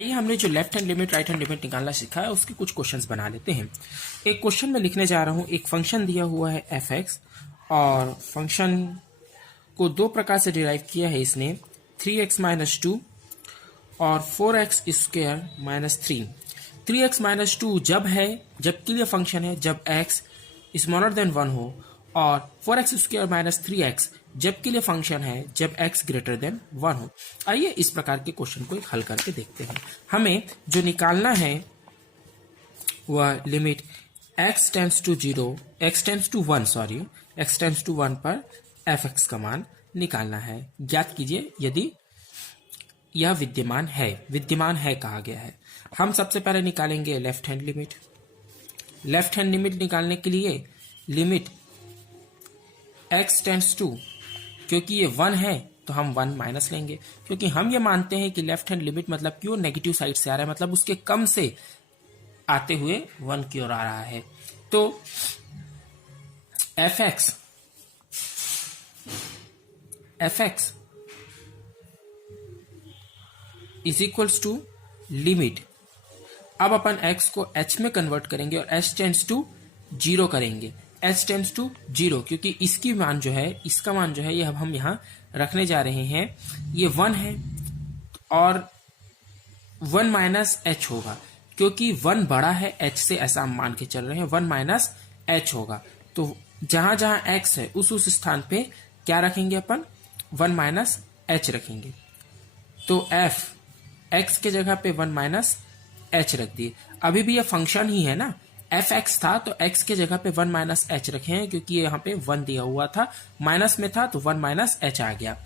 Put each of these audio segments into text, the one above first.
ये हमने जो left hand limit right hand limit निकालना सीखा है उसके कुछ क्वेश्चंस बना लेते हैं। एक क्वेश्चन में लिखने जा रहा हूं, एक फंक्शन दिया हुआ है एफ एक्स और फंक्शन को दो प्रकार से डिराइव किया है इसने, 3x माइनस टू और 4x square minus three. 3x minus two जब है, जब के लिए फंक्शन है जब x स्मॉलर देन 1 हो, और 4x स्क्वायर माइनस 3x जब के लिए फंक्शन है जब x ग्रेटर देन 1 हो। आइए इस प्रकार के क्वेश्चन को हल करके देखते हैं। हमें जो निकालना है वह limit x tends to 0, x tends to 1 sorry, x tends to 1 पर fx का मान निकालना है। ज्ञात कीजिए यदि यह विद्यमान है कहा गया है। हम सबसे पहले निकालेंगे left hand limit. Left hand limit निकालने के लिए लिमिट x टेंड्स टू, क्योंकि ये 1 है तो हम 1 माइनस लेंगे, क्योंकि हम ये मानते हैं कि लेफ्ट हैंड लिमिट मतलब क्यों नेगेटिव साइड से आ रहा है, मतलब उसके कम से आते हुए 1 की ओर आ रहा है। तो fx is equals to limit, अब अपन x को h में कन्वर्ट करेंगे और h टेंड्स टू 0 करेंगे। h टेंड्स टू 0 क्योंकि इसकी मान जो है, इसका मान जो है ये हम यहाँ रखने जा रहे हैं, ये 1 है और 1 माइनस h होगा, क्योंकि 1 बड़ा है h से, ऐसा हम मान के चल रहे हैं, 1 माइनस h होगा। तो जहां जहां x है उस स्थान पे क्या रखेंगे अपन, 1 माइनस h रखेंगे। तो f x के जगह पे 1 माइनस h रख दिए। अभी भी ये फंक्शन ही है ना, fx था तो x के जगह पे 1 माइनस h रखे हैं, क्योंकि ये यहाँ पे 1 दिया हुआ था, माइनस में था तो 1 माइनस h आ गया।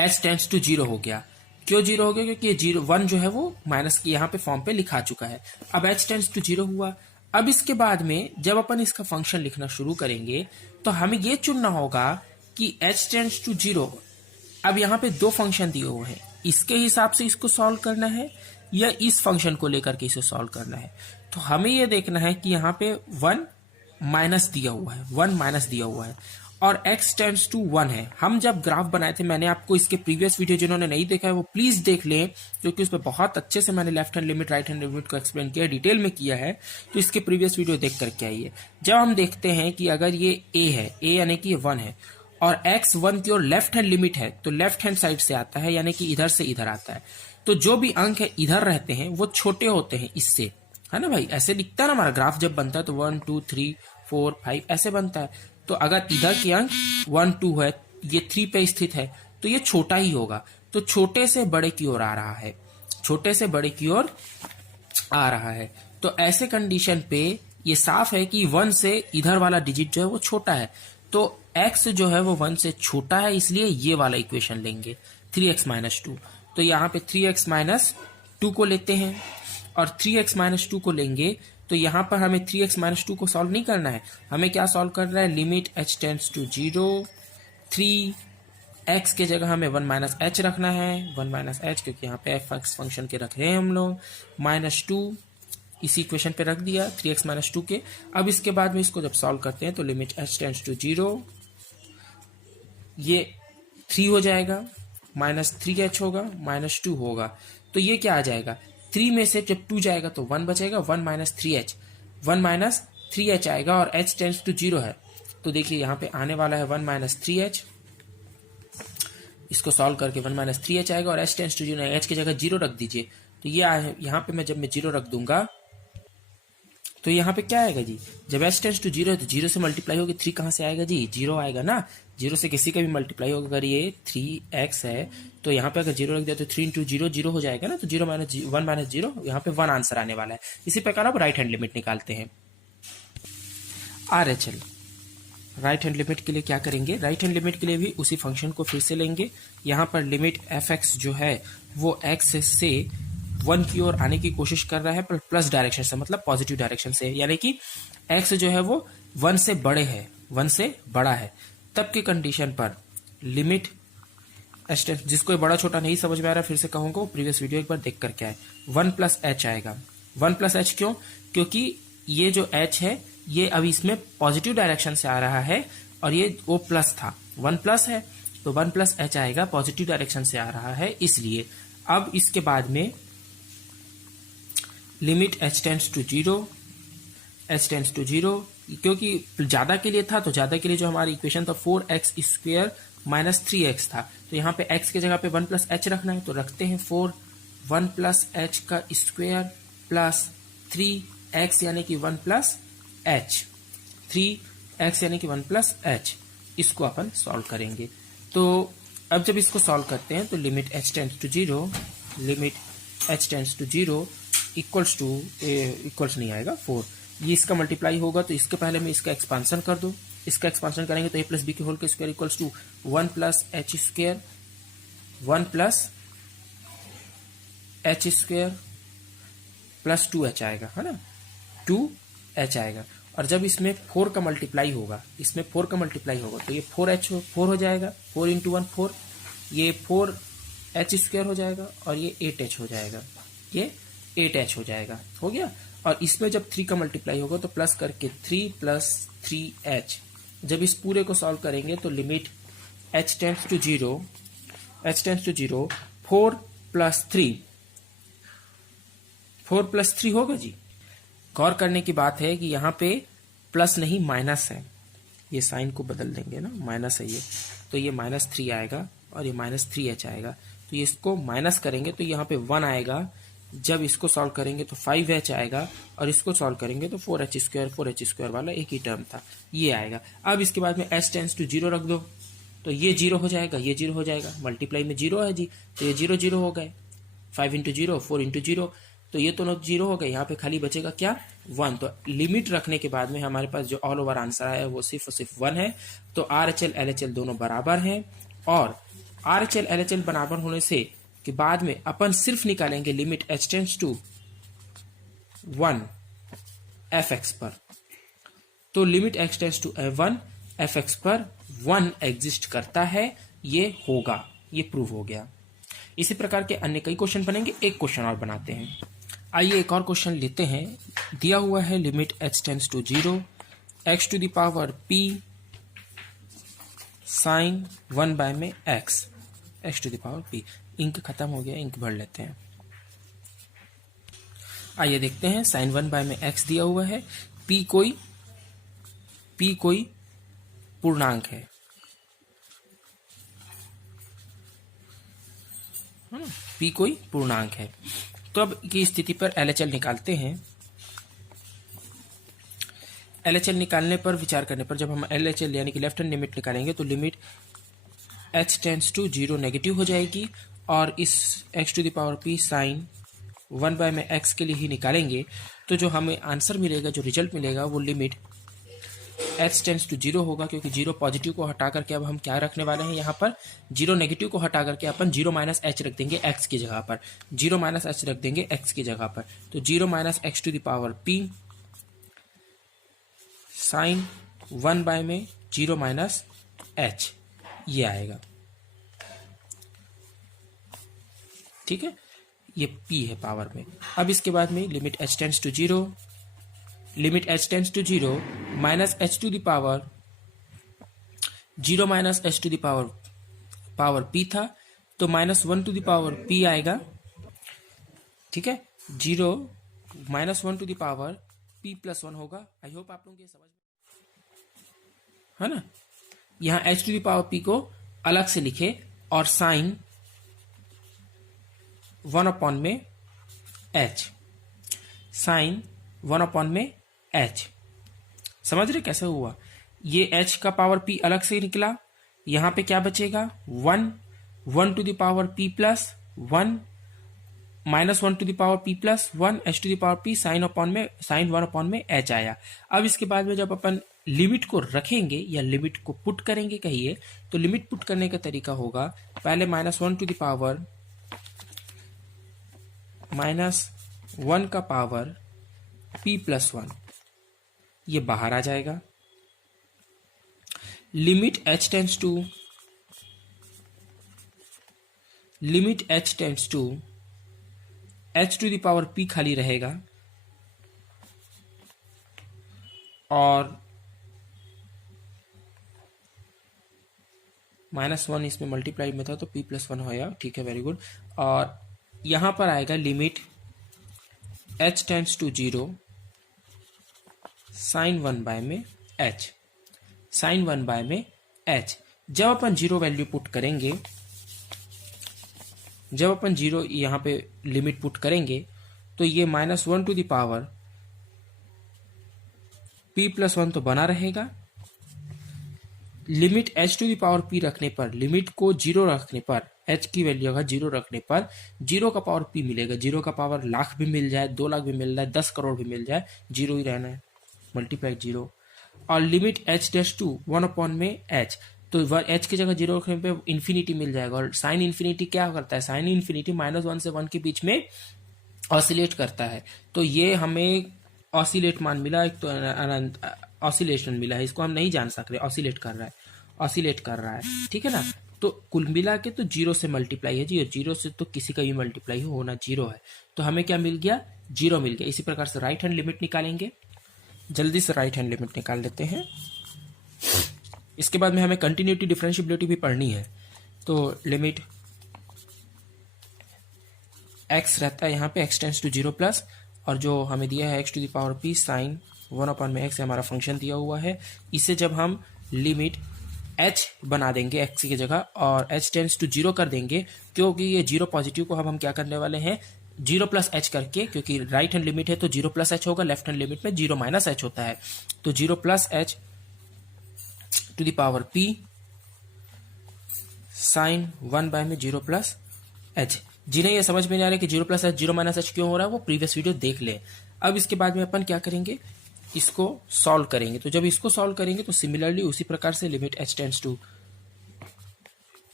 h टेंड्स टू 0 हो गया। क्यों 0 हो गया, क्योंकि ये 1 जो है वो माइनस की यहाँ पे फॉर्म पे लिखा चुका है। अब h टेंड्स टू 0 हुआ। अब इसके बाद में जब अपन इसका फंक्शन लिखना शुरू करेंगे तो हमें ये चुनना होगा कि h टेंड्स टू 0, अब यहाँ पे दो फंक्शन दिए हुए हैं, इसके हिसाब से इसको सॉल्व करना है या इस फंक्शन को लेकर के इसे सॉल्व करना है। तो हमें यह देखना है कि यहाँ पे 1 माइनस दिया हुआ है, 1 माइनस दिया हुआ है और x टेंड्स टू 1 है। हम जब ग्राफ बनाए थे, मैंने आपको इसके प्रीवियस वीडियो जिन्होंने नहीं देखा है वो प्लीज देख लें, क्योंकि उस पर बहुत अच्छे से मैंने left hand limit right hand limit को एक्सप्लेन किया, डिटेल में किया है, तो इसके प्रीवियस वीडियो देख करके आइए। जब हम देखते हैं कि अगर ये a है, a यानी कि 1 है और x 1 की ओर लेफ्ट हैंड लिमिट है तो लेफ्ट हैंड साइड से आता है, यानी कि इधर से इधर आता है। तो जो भी अंक है इधर रहते हैं वो छोटे होते हैं इससे, है ना भाई, ऐसे दिखता है ना हमारा ग्राफ जब बनता है तो 1 2 3 4 5 ऐसे बनता है। तो अगर इधर के अंक 1 2 है, ये 3 पे स्थित है, तो ये छोटा ही होगा, तो छोटे से बड़े की ओर आ रहा है, छोटे से बड़े की ओर आ रहा है। तो ऐसे कंडीशन पे ये साफ है कि 1 से इधर वाला डिजिट जो है वो छोटा है, तो x जो है वो 1 से छोटा है, इसलिए ये वाला इक्वेशन लेंगे 3x माइनस 2। तो यहाँ पे 3x माइनस 2 को लेते हैं और 3x माइनस 2 को लेंगे तो यहाँ पर हमें 3x माइनस 2 को सॉल्व नहीं करना है, हमें क्या सॉल्व करना है, limit h tends to 0, 3x के जगह हमें 1 माइनस h रखना है, 1 माइनस h क्योंकि यहाँ पे f फंक्शन के रख रहे हैं हम लोग, माइनस 2 इसी इक्वेशन पे रख दिया 3x माइनस 2 के। अब इसके बाद में इसको जब सॉल्व करते हैं तो लिमिट h टेंड्स टू 0, ये 3 हो जाएगा, माइनस 3h होगा, माइनस 2 होगा, तो ये क्या आ जाएगा, 3 में से जब 2 जाएगा तो 1 बचेगा, 1 माइनस 3h, 1 माइनस 3h आएगा और h टेंड्स टू 0 है, तो देखिए यहाँ पे आने वाला है 1 माइनस 3h, इसको सॉल्व करके 1 माइनस 3h आएगा और h टेंड्स टू 0 है, h की जगह 0 रख दीजिए, तो ये यहाँ पे मैं जब मैं 0 रख दूंगा तो यहाँ पे क्या आएगा जी, जब h टेंड्स टू 0 है तो 0 से मल्टीप्लाई होगी, 3 कहाँ से आएगा जी, 0 आएगा ना, 0 से किसी का भी मल्टीप्लाई होगा, अगर ये 3x है तो यहाँ पे अगर 0 रख दिया तो 3 इंटू 0 0 हो जाएगा ना, तो 0 माइनस 1 माइनस 0, यहाँ पे 1 आंसर आने वाला है। इसी प्रकार अब राइट हैंड लिमिट निकालते हैं। RHL राइट हैंड लिमिट के लिए क्या करेंगे, राइट हैंड लिमिट के लिए भी उसी फंक्शन को फिर से लेंगे। यहाँ पर लिमिट fx जो है वो x से 1 की ओर आने की कोशिश कर रहा है, पर प्लस डायरेक्शन से, मतलब पॉजिटिव डायरेक्शन से, यानी कि x जो है वो 1 से बड़े है, 1 से बड़ा है, तब की कंडीशन पर लिमिट h, जिसको ये बड़ा छोटा नहीं समझ में आ रहा फिर से कहूंगा वो प्रीवियस वीडियो एक बार देख करके आए, 1 प्लस h आएगा। 1 प्लस h क्यों, क्योंकि ये जो h है ये अभी इसमें पॉजिटिव डायरेक्शन से आ रहा है और ये वो प्लस था, 1 प्लस है तो 1 प्लस h आएगा, पॉजिटिव डायरेक्शन से आ रहा है इसलिए। अब इसके बाद में limit h tends to zero, h tends to zero, क्योंकि ज्यादा के लिए था तो ज्यादा के लिए जो हमारा इक्वेशन था 4x² माइनस 3x था, तो यहाँ पे x की जगह पे 1 प्लस एच रखना है, तो रखते हैं 1 प्लस एच का स्क्वायर प्लस 3x यानी कि 1 प्लस एच, 3x यानी कि 1 प्लस एच, इसको अपन सॉल्व करेंगे। तो अब जब इसको सॉल्व करते हैं तो limit h tends to zero, limit h tends to zero equals to, equals नहीं आएगा 4, ये इसका मल्टीप्लाई होगा तो इसके पहले मैं इसका एक्सपांसन कर दूं, इसका एक्सपांसन करेंगे तो a प्लस बी के होल का square equals to 1 plus h square, 1 plus h square plus 2h आएगा, है ना, 2h आएगा। और जब इसमें 4 का मल्टीप्लाई होगा, इसमें 4 का मल्टीप्लाई होगा तो ये 4 हो जाएगा, 4 इंटू 1 4, ये 4h स्क्वायर हो जाएगा और ये 8h हो जाएगा, ये 8h हो जाएगा, हो गया। और इसमें जब 3 का मल्टीप्लाई होगा तो प्लस करके 3 प्लस 3h, जब इस पूरे को सॉल्व करेंगे तो limit h tends to zero, h tends to zero, 4 plus 3, 4 plus 3 होगा जी। गौर करने की बात है कि यहाँ पे प्लस नहीं माइनस है, ये साइन को बदल देंगे ना, माइनस है ये, तो ये -3 आएगा और ये -3h आएगा, तो ये इसको माइनस करेंगे तो यहाँ पे 1 आएगा, जब इसको सॉल्व करेंगे तो 5h आएगा और इसको सॉल्व करेंगे तो 4h स्क्वायर वाला एक ही टर्म था, ये आएगा। अब इसके बाद में h टेंड्स टू जीरो रख दो तो ये 0 हो जाएगा, ये 0 हो जाएगा, मल्टीप्लाई में 0 है जी, तो ये 0 0 हो गए, 5 इंटू 0 4 इंटू 0, तो ये दोनों 0 हो गए, यहाँ पे खाली बचेगा क्या, 1। तो लिमिट रखने के बाद में हमारे पास जो ऑल ओवर आंसर है वो सिर्फ और सिर्फ 1 है। तो RHL LHL दोनों बराबर हैं और RHL LHL बराबर होने से के बाद में अपन सिर्फ निकालेंगे limit h tends to 1 fx पर, तो limit h tends to 1 fx पर 1 एग्जिस्ट करता है, ये होगा, ये प्रूव हो गया। इसी प्रकार के अन्य कई क्वेश्चन बनेंगे, एक क्वेश्चन और बनाते हैं। आइए एक और क्वेश्चन लेते हैं। दिया हुआ है limit h tends to zero, x to the power p sine 1 by में x, x to the power p। Ink खत्म हो गया, इंक भर लेते हैं। आइए देखते हैं, साइन 1 बाय में x दिया हुआ है, p कोई पूर्णांक है, p कोई पूर्णांक है। तो अब की स्थिति पर LHL निकालते हैं। LHL निकालने पर विचार करने पर जब हम LHL यानी कि लेफ्ट हैंड लिमिट निकालेंगे तो limit h tends to zero negative हो जाएगी और इस x to the power p sine 1 by में x के लिए ही निकालेंगे तो जो हमें आंसर मिलेगा, जो रिजल्ट मिलेगा वो limit h tends to zero होगा, क्योंकि जीरो पॉजिटिव को हटा करके अब हम क्या रखने वाले हैं, यहाँ पर जीरो नेगेटिव को हटा करके अपन 0 माइनस एच रख देंगे x की जगह पर, 0 माइनस एच रख देंगे x की जगह पर, तो 0 minus x to the power p sine 1 by में 0 माइनस एच, ये आएगा, ठीक है, ये p है पावर में। अब इसके बाद में limit h tends to zero, limit h tends to zero minus h to the power 0 minus h to the power p था, तो -1 टू द पावर p आएगा, ठीक है, 0 -1 to the power p plus 1 होगा। आई होप आप लोगों को समझ में, है ना। यहाँ h to the power p को अलग से लिखे और साइन 1 अपॉन में h, साइन 1 अपॉन में h, समझ रहे कैसे हुआ। ये h का पावर p अलग से निकला, यहां पे क्या बचेगा 1 to the power p plus 1 -1 to the power p plus 1 h to the power p sine 1 upon में h आया। अब इसके बाद में जब अपन लिमिट को रखेंगे या लिमिट को पुट करेंगे कहिए, तो लिमिट पुट करने का तरीका होगा, पहले -1 टू द पावर -1 का पावर p प्लस 1, ये बाहर आ जाएगा। Limit h tends to h to the power p खाली रहेगा और -1 इसमें मल्टीप्लाई में था तो p प्लस 1 होया, ठीक है, वेरी गुड। और यहां पर आएगा limit h tends to 0 sine 1 by में h, साइन 1 बाय में h। जब अपन 0 वैल्यू पुट करेंगे, जब अपन 0 यहाँ पे लिमिट पुट करेंगे तो ये -1 टू द पावर p+1 तो बना रहेगा। Limit h to the power p रखने पर, लिमिट को 0 रखने पर, h की वैल्यू अगर 0 रखने पर 0 का पावर p मिलेगा। 0 का पावर लाख भी मिल जाए, 2 लाख भी मिल जाए, 10 करोड़ भी मिल जाए, 0 ही रहना है, मल्टीप्लाई 0। और लिमिट h डैश टू 1 में h, तो h की जगह 0 रखने पे इन्फिनिटी मिल जाएगा। और साइन इन्फिनिटी क्या करता है? साइन इन्फिनिटी -1 से 1 के बीच में ऑसिलेट करता है। तो ये हमें ऑसिलेट मान मिला, एक तो अनंत ऑसिलेशन मिला है, इसको हम नहीं जान सकते, ऑसिलेट कर रहा है, ऑसिलेट कर रहा है, ठीक है ना। तो कुल मिला के तो 0 से मल्टीप्लाई है जी, 0 से तो किसी का भी मल्टीप्लाई होना 0 है, तो हमें क्या मिल गया? 0 मिल गया। इसी प्रकार से राइट हैंड लिमिट निकालेंगे, जल्दी से राइट हैंड लिमिट निकाल लेते हैं। इसके बाद में हमें कंटिन्यूटी डिफरेंशिएबिलिटी भी पढ़नी है। तो लिमिट x रहता है यहाँ पे, x टेंड्स टू 0 प्लस, और जो हमें दिया है x to the power p sine 1 में x हमारा फंक्शन दिया हुआ है। इसे जब हम लिमिट h बना देंगे x की जगह और h टेंड्स टू 0 कर देंगे, क्योंकि ये 0 पॉजिटिव को हम क्या करने वाले हैं? 0 प्लस h करके, क्योंकि राइट हैंड लिमिट है तो 0 प्लस h होगा, लेफ्ट हैंड लिमिट में 0 माइनस h होता है। तो 0 plus h to the power p sine 1 by में 0 प्लस h। जिन्हें ये समझ में नहीं आ रहा है कि 0 प्लस h 0 माइनस h क्यों हो रहा है, वो प्रीवियस वीडियो देख ले। अब इसके बाद में अपन क्या करेंगे? इसको सॉल्व करेंगे। तो जब इसको सॉल्व करेंगे तो सिमिलरली उसी प्रकार से लिमिट h टेंड्स टू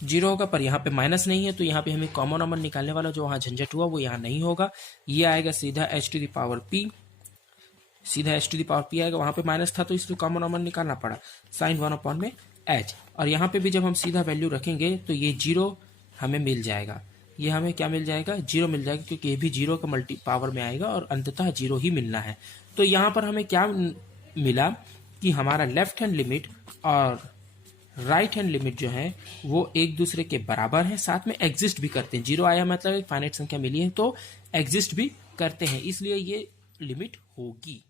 0 होगा, पर यहाँ पे माइनस नहीं है तो यहाँ पे हमें कॉमन नंबर निकालने वाला जो वहाँ झंझट हुआ वो यहाँ नहीं होगा। ये आएगा सीधा h to the power p, सीधा h to the power p आएगा। वहाँ पे माइनस था तो इसलिए कॉमन नंबर निकालना पड़ा, साइन 1 में h। और यहाँ पे भी जब हम सीधा वैल्यू रखेंगे तो ये 0 हमें मिल जाएगा। ये हमें क्या मिल जाएगा? 0 मिल जाएगा, क्योंकि ये भी 0 का मल्टी पावर में आएगा और अंततः 0 ही मिलना है। तो यहाँ पर हमें क्या मिला कि हमारा लेफ्ट हैंड लिमिट और राइट हैंड लिमिट जो है वो एक दूसरे के बराबर है, साथ में एग्जिस्ट भी करते हैं। 0 आया मतलब एक फाइनाइट संख्या मिली है तो एग्जिस्ट भी करते हैं, इसलिए ये लिमिट होगी।